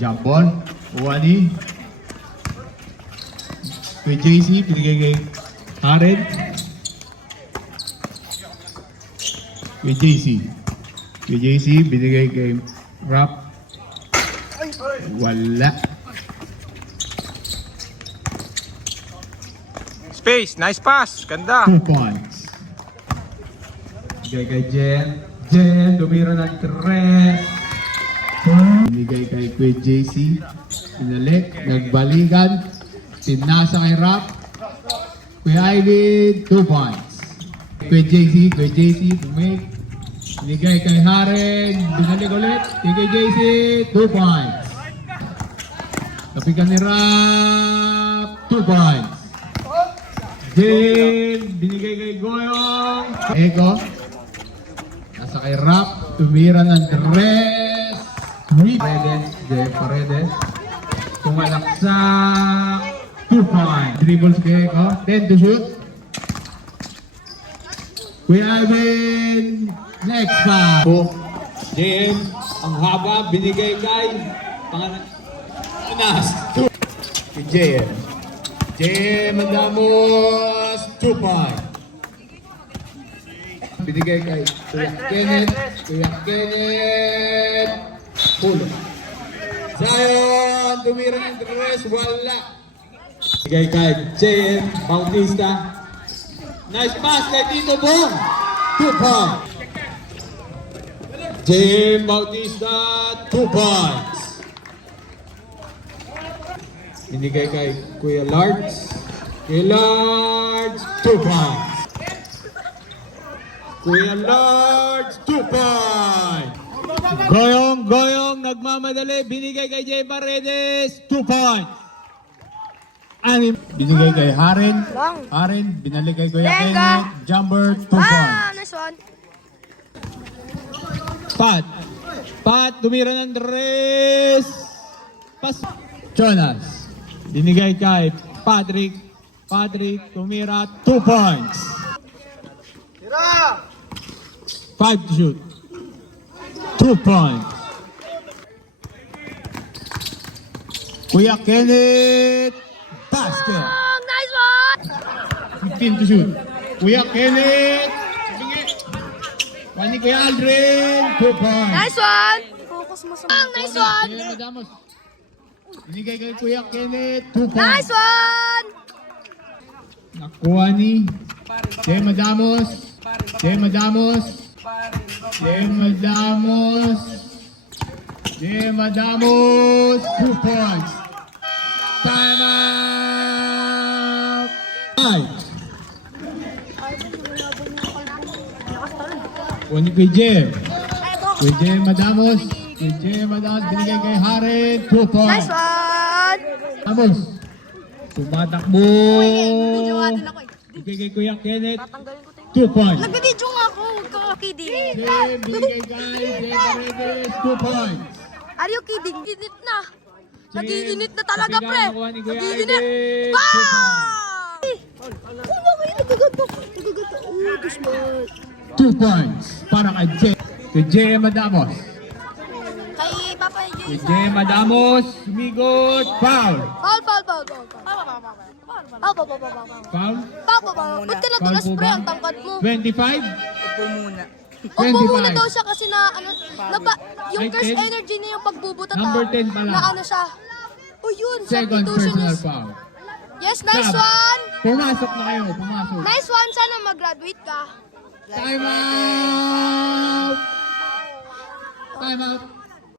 Jump ball. Uwani. Kay JC, binigay kay Hared. Kay JC. Kay JC, binigay kay Rap. Wala. Space, nice pass. Ganda. 2 points. Binigay kay Jen. Jen, tumira ng 3. Binigay kay Kuya JC. Pinalik, nagbalikan. Pinasa kay Rap. Kuya Ivy, 2 points. Kuya JC, bumake. Binigay kay Haren. Binalik ulit. Kay JC, 2 points. Kapikan ni Rap, 2 points. Jane, binigay kay Goyong. Eko. Nasa kay Rap. Tumira ng 3. Paredes. Tumalaksak. 2 points. Dribbles kay Eko. 10 to shoot. Kuya Ivan. Next pa. JM, ang haba, binigay kay Anas. Kay JM. JM Andamos. 2 points. Binigay kay Kuya Kenneth. Pulo. Zion, tumira ng 3, wala. Binigay kay JM Bautista. Nice pass kay Tito Bong. 2 points. JM Bautista, 2 points. Binigay kay Kuya Lards. 2 points. Kuya Lards, 2 points. Goyong, nagmamadali. Binigay kay Jay Paredes, 2 points. Binigay kay Haren. Binalik kay Kuya Kenneth. Jumper, 2 points. Nice one. Pat, tumira ng 3. Pas. Jonas. Binigay kay Patrick, tumira 2 points. 5 to shoot. 2 points. Kuya Kenneth. Basket. Oh, nice one. 15 to shoot. Kuya Kenneth. Wani Kuya Aldrin. 2 points. Nice one. Focus mo sa nice one. Kuya Madamos. Binigay kay Kuya Kenneth. 2 points. Nice one. Nakuha ni Jay Madamos. 2 points. Time out. 5. Kuha ni Kuya Jay. Kuya Jay Madamos. Binigay kay Haren. 2 points. Nice one. Madamos. Tumatakbo. Video nga din ako eh. Binigay kay Kuya Kenneth. Tatanggalin ko tayo. 2 points. Nagbe-video nga ako. Huwag ka kidding. Jay, binigay kay Jay Paredes. 2 points. Are you kidding? Init na. Nag-iinit na talaga, pre. Nakuha ni Kuya Nag-iinit. Ivan. Bam! Ulo kayo, nagaganto. Oh, this man. 2 points para kay Jay. Kay Jay Madamos. Kay Papa Kay Jason. Jay Madamos. Sumigot. Foul. Foul. Foul? Ba't ka nadulas, pre? Ang tangkad mo. 25? Upo muna daw siya kasi yung Ay, curse 10? energy niya yung pagbubutat Number 10 pa lang. na ano siya. O yun, Second substitution personal is... foul. Yes, nice Stop. one! Pumasok na kayo. Pumasok. Nice one, sana mag-graduate ka. Time out! Time out!